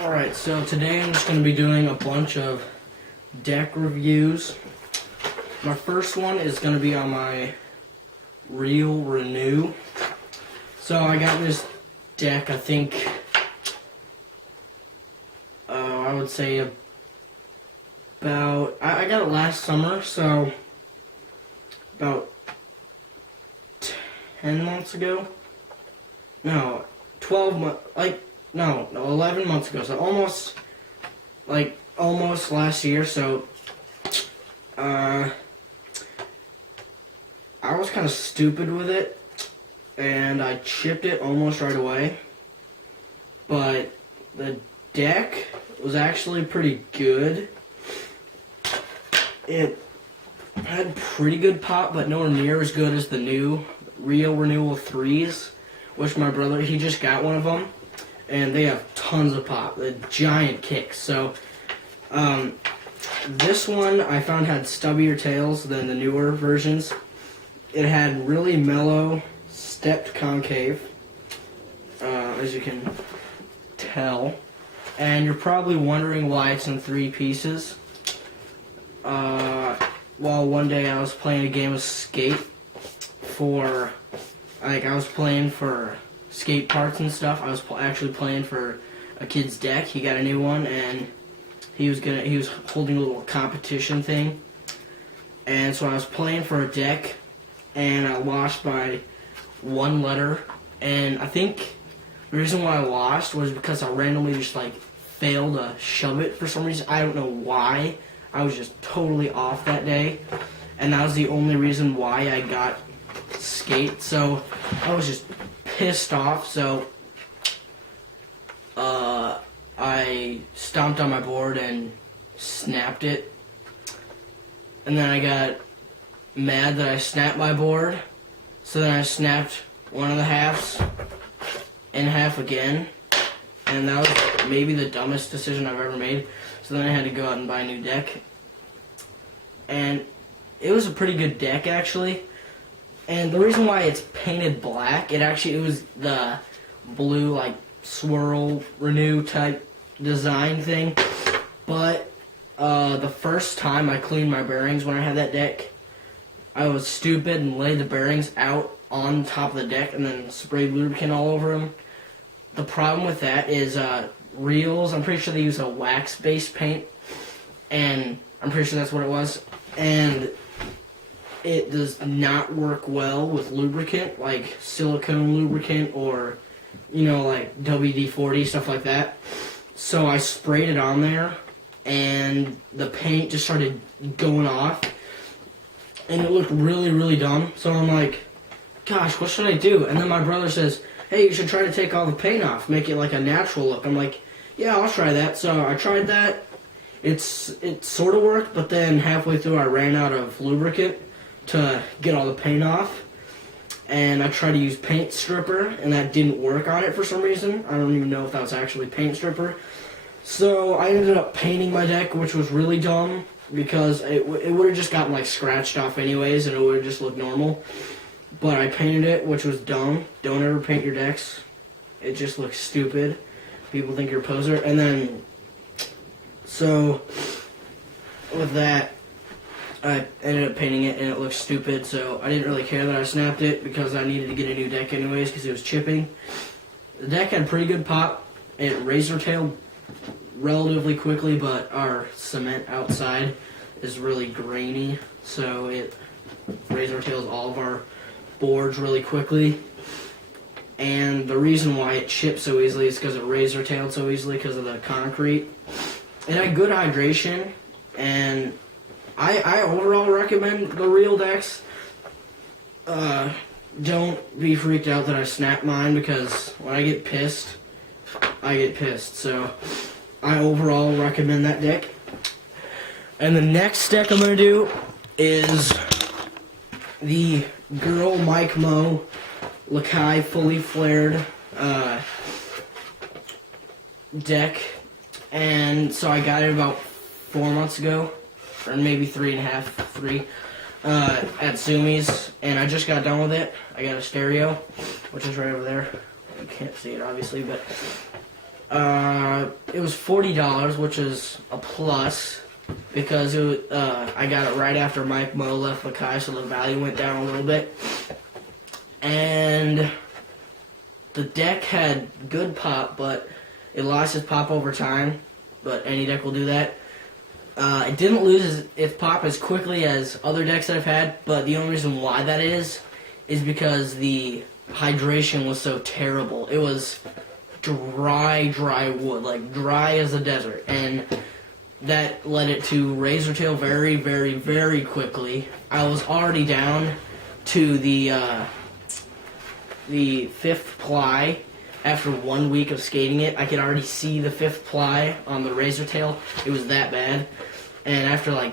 Alright, so today I'm just going to be doing a bunch of deck reviews. My first one is going to be on my Real Renew. So I got this deck, I think, I would say about, I got it last summer, so about 10 months ago. No, 12 months, no, 11 months ago, so almost last year, so, I was kind of stupid with it, and I chipped it almost right away, but the deck was actually pretty good. It had pretty good pop, but nowhere near as good as the new Real Renewal 3s, which my brother, he just got one of them. And they have tons of pop, the giant kicks. So, this one I found had stubbier tails than the newer versions. It had really mellow, stepped concave, as you can tell. And you're probably wondering why it's in 3 pieces. Well, one day I was playing a game of skate I was playing for skate parts and stuff. I was actually playing for a kid's deck. He got a new one, and he was holding a little competition thing. And so I was playing for a deck, and I lost by 1 letter. And I think the reason why I lost was because I randomly just failed to shove it for some reason. I don't know why. I was just totally off that day, and that was the only reason why I got skate. So I was just pissed off, so I stomped on my board and snapped it. And then I got mad that I snapped my board, so then I snapped one of the halves in half again, and that was maybe the dumbest decision I've ever made. So then I had to go out and buy a new deck, and it was a pretty good deck actually. And the reason why it's painted black, it was the blue, swirl, renew type design thing. But the first time I cleaned my bearings when I had that deck, I was stupid and laid the bearings out on top of the deck and then sprayed lubricant all over them. The problem with that is Reels, I'm pretty sure they use a wax-based paint, and I'm pretty sure that's what it was. And it does not work well with lubricant, like silicone lubricant or, WD-40, stuff like that. So I sprayed it on there, and the paint just started going off, and it looked really, really dumb. So I'm like, gosh, what should I do? And then my brother says, hey, you should try to take all the paint off, make it like a natural look. I'm like, yeah, I'll try that. So I tried that. It sort of worked, but then halfway through I ran out of lubricant to get all the paint off, and I tried to use paint stripper, and that didn't work on it for some reason. I don't even know if that was actually paint stripper. So I ended up painting my deck, which was really dumb, because it would have just gotten scratched off anyways, and it would have just looked normal. But I painted it, which was dumb. Don't ever paint your decks. It just looks stupid. People think you're a poser. And then, so with that, I ended up painting it, and it looked stupid, so I didn't really care that I snapped it, because I needed to get a new deck anyways, because it was chipping. The deck had pretty good pop. It razor-tailed relatively quickly, but our cement outside is really grainy, so it razor-tails all of our boards really quickly. And the reason why it chipped so easily is because it razor-tailed so easily because of the concrete. It had good hydration, and I overall recommend the Real decks. Don't be freaked out that I snapped mine, because when I get pissed, I get pissed. So I overall recommend that deck. And the next deck I'm going to do is the Girl Mike Mo Lakai fully flared deck. And so I got it about 4 months ago, or maybe 3 at Sumi's, and I just got done with it. I got a stereo, which is right over there. You can't see it obviously, but It was $40, which is a plus because I got it right after Mike Moe left Lakai, so the value went down a little bit. And the deck had good pop, but it lost its pop over time. But any deck will do that. It didn't lose its pop as quickly as other decks that I've had, but the only reason why that is because the hydration was so terrible. It was dry wood, like dry as a desert, and that led it to razor tail very, very, very quickly. I was already down to the fifth ply. After 1 week of skating it, I could already see the fifth ply on the razor tail. It was that bad. And after like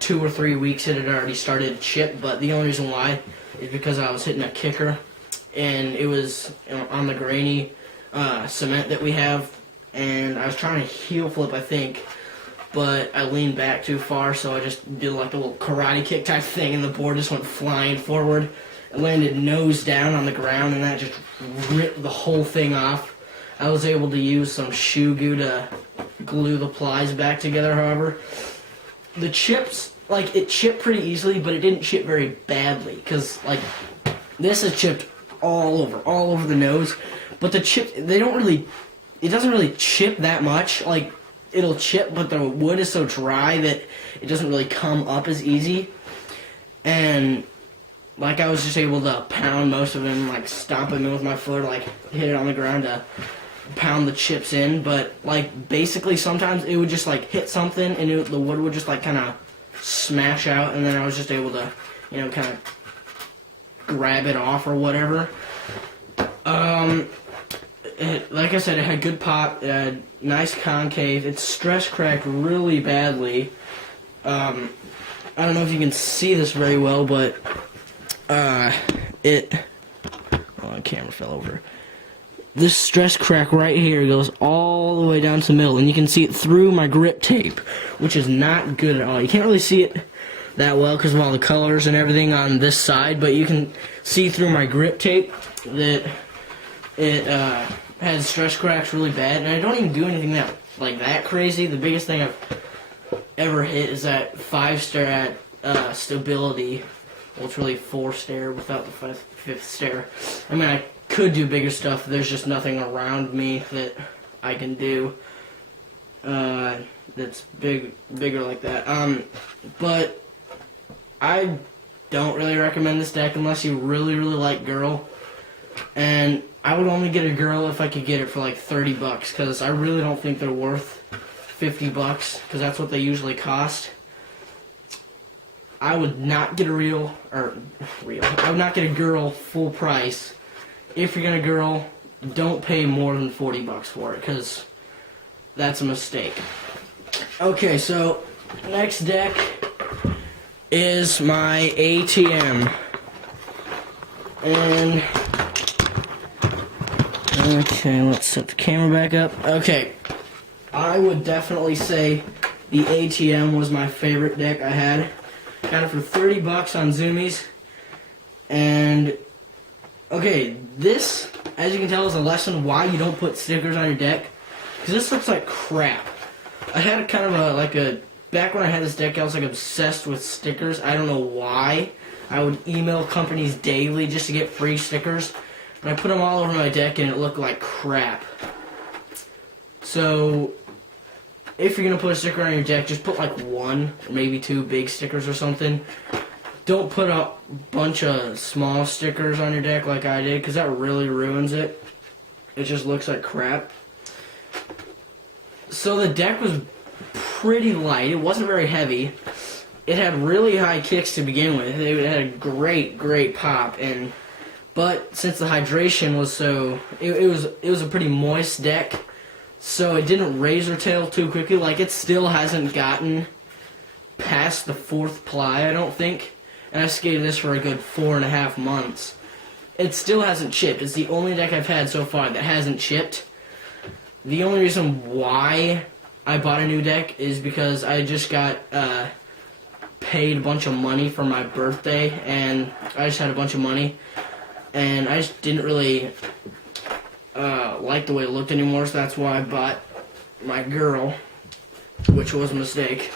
2 or 3 weeks, it had already started to chip. But the only reason why is because I was hitting a kicker, and it was on the grainy cement that we have. And I was trying to heel flip, I think, but I leaned back too far, so I just did like a little karate kick type thing, and the board just went flying forward. It landed nose down on the ground, and that just ripped the whole thing off. I was able to use some shoe goo to glue the plies back together, however. The chips, like, it chipped pretty easily, but it didn't chip very badly, because, like, this is chipped all over the nose. But the chip, it doesn't really chip that much. Like, it'll chip, but the wood is so dry that it doesn't really come up as easy. And like, I was just able to pound most of them, like, stomp them in with my foot, like, hit it on the ground to pound the chips in. But, like, basically sometimes it would just, like, hit something, and the wood would just, like, kind of smash out, and then I was just able to, you know, kind of grab it off or whatever. Like I said, it had good pop, it had nice concave. It stress cracked really badly. I don't know if you can see this very well, but oh, the camera fell over. This stress crack right here goes all the way down to the middle, and you can see it through my grip tape, which is not good at all. You can't really see it that well because of all the colors and everything on this side, but you can see through my grip tape that it has stress cracks really bad, and I don't even do anything that crazy. The biggest thing I've ever hit is that 5-stair at stability. Well, it's really 4-stair without the 5th stair. I mean, I could do bigger stuff. There's just nothing around me that I can do that's bigger like that. But I don't really recommend this deck unless you really, really like girl. And I would only get a girl if I could get it for like $30, because I really don't think they're worth $50, because that's what they usually cost. I would not get I would not get a girl full price. If you're gonna girl, don't pay more than $40 for it, because that's a mistake. Okay, so next deck is my ATM. And okay, let's set the camera back up. Okay, I would definitely say the ATM was my favorite deck I had. Got it for $30 on Zoomies. And okay, this, as you can tell, is a lesson why you don't put stickers on your deck, because this looks like crap. I had kind of back when I had this deck, I was like obsessed with stickers. I don't know why. I would email companies daily just to get free stickers, but I put them all over my deck and it looked like crap. So if you're gonna put a sticker on your deck, just put like 1 or maybe 2 big stickers or something. Don't put a bunch of small stickers on your deck like I did, because that really ruins it. It just looks like crap. So the deck was pretty light. It wasn't very heavy. It had really high kicks to begin with. It had a great pop, but since the hydration was so, it was a pretty moist deck, so it didn't razor tail too quickly. Like, it still hasn't gotten past the 4th ply, I don't think. And I skated this for a good 4.5 months. It still hasn't chipped. It's the only deck I've had so far that hasn't chipped. The only reason why I bought a new deck is because I just got paid a bunch of money for my birthday, and I just had a bunch of money, and I just didn't really like the way it looked anymore, so that's why I bought my girl, which was a mistake.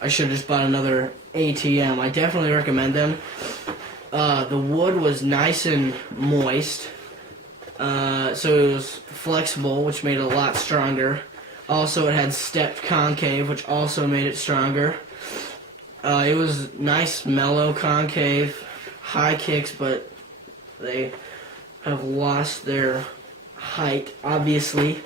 I should have just bought another ATM. I definitely recommend them. The wood was nice and moist, so it was flexible, which made it a lot stronger. Also, it had stepped concave, which also made it stronger. It was nice, mellow concave, high kicks, but they have lost their height, obviously.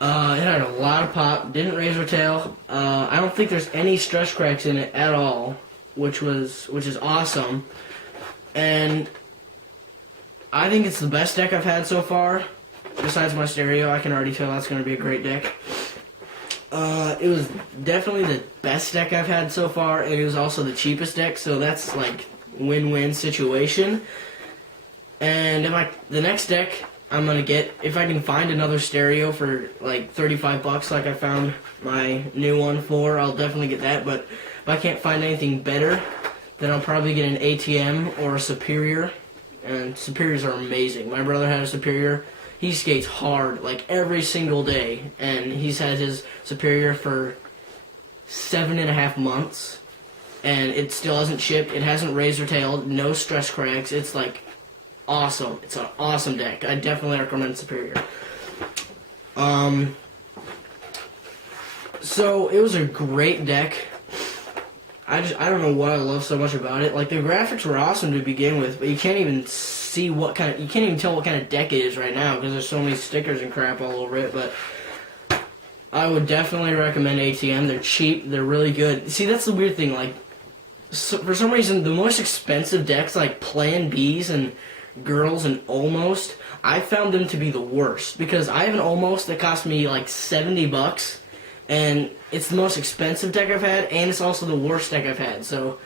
It had a lot of pop, didn't raise or tail. I don't think there's any stress cracks in it at all, which is awesome. And I think it's the best deck I've had so far. Besides my stereo, I can already tell that's going to be a great deck. It was definitely the best deck I've had so far, and it was also the cheapest deck, so that's like win-win situation. And the next deck I'm gonna get, if I can find another stereo for like $35 like I found my new one for, I'll definitely get that. But if I can't find anything better, then I'll probably get an ATM or a Superior. And Superiors are amazing. My brother had a Superior. He skates hard like every single day, and he's had his Superior for 7.5 months, and it still hasn't shipped. It hasn't raised or tailed. No stress cracks. It's like awesome. It's an awesome deck. I definitely recommend Superior. So it was a great deck. I don't know what I love so much about it. Like, the graphics were awesome to begin with, but you can't even see you can't even tell what kind of deck it is right now because there's so many stickers and crap all over it. But I would definitely recommend ATM. They're cheap. They're really good. See, that's the weird thing. Like, for some reason, the most expensive decks, like Plan Bs and Girls and Almost, I found them to be the worst because I have an Almost that cost me like $70. And it's the most expensive deck I've had, and it's also the worst deck I've had. So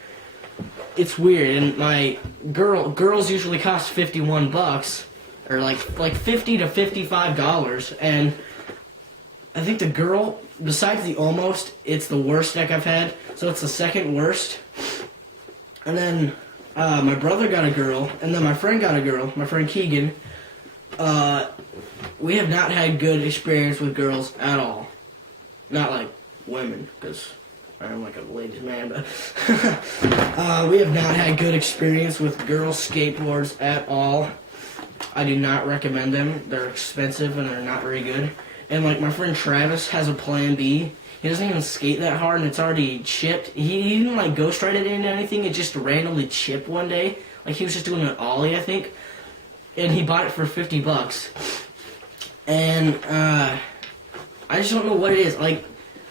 it's weird. And my girls usually cost $51, or like $50 to $55. And I think the girl, besides the Almost, it's the worst deck I've had. So it's the second worst. And then my brother got a girl, and then my friend got a girl. My friend Keegan. We have not had good experience with girls at all. Not like women, because I'm like a ladies' man, but we have not had good experience with girl skateboards at all. I do not recommend them. They're expensive and they're not very good. And like my friend Travis has a Plan B. He doesn't even skate that hard and it's already chipped. He didn't like ghost ride it into anything. It just randomly chipped one day. Like he was just doing an ollie, I think. And he bought it for $50. And I just don't know what it is. Like,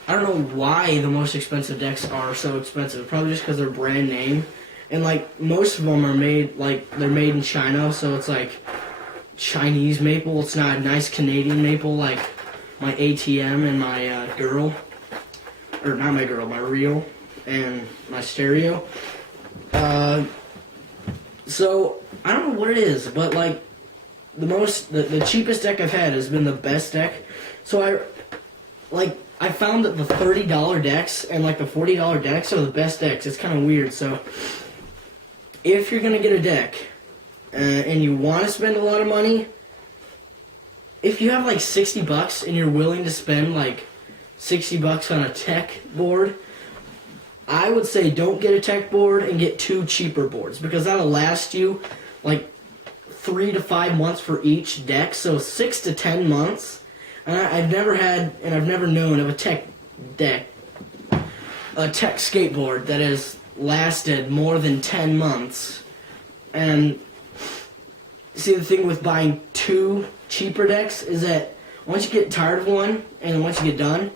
I don't know why the most expensive decks are so expensive. Probably just because they're brand name. And, like, most of them are made, like, they're made in China. So it's, like, Chinese maple. It's not nice Canadian maple like my ATM and my girl. Or not my girl, my reel. And my stereo. So, I don't know what it is. But, like, the cheapest deck I've had has been the best deck. So I found that the $30 decks and like the $40 decks are the best decks. It's kind of weird. So if you're gonna get a deck and you want to spend a lot of money, if you have like $60 and you're willing to spend like $60 on a tech board, I would say don't get a tech board and get 2 cheaper boards because that'll last you like 3 to 5 months for each deck. So 6 to 10 months. I've never had, and I've never known of a tech skateboard that has lasted more than 10 months. And see, the thing with buying 2 cheaper decks is that once you get tired of one, and once you get done,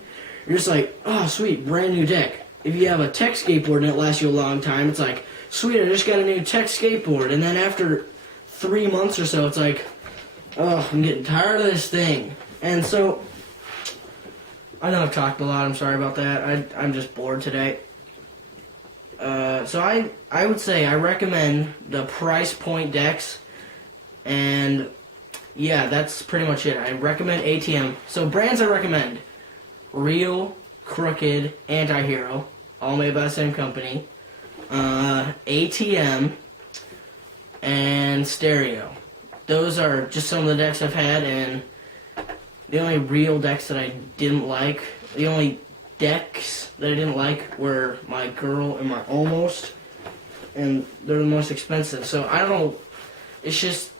you're just like, oh, sweet, brand new deck. If you have a tech skateboard and it lasts you a long time, it's like, sweet, I just got a new tech skateboard. And then after 3 months or so, it's like, oh, I'm getting tired of this thing. And so, I know I've talked a lot, I'm sorry about that. I'm just bored today. So I would say I recommend the price point decks, and yeah, that's pretty much it. I recommend ATM. So brands I recommend: Real, Crooked, Anti-Hero, all made by the same company, ATM, and Stereo. those are just some of the decks I've had, and the only real decks that I didn't like, the only decks that I didn't like were my Girl and my Almost, and they're the most expensive. So I don't know, it's just,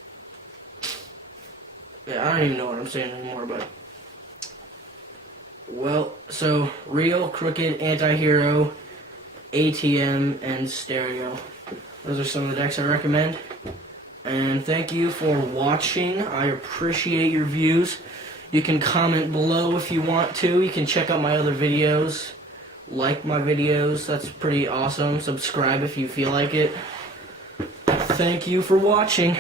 yeah, I don't even know what I'm saying anymore, but, well, so Real, Crooked, Anti-Hero, ATM, and Stereo. Those are some of the decks I recommend. And thank you for watching. I appreciate your views. You can comment below if you want to. You can check out my other videos. Like my videos. That's pretty awesome. Subscribe if you feel like it. Thank you for watching.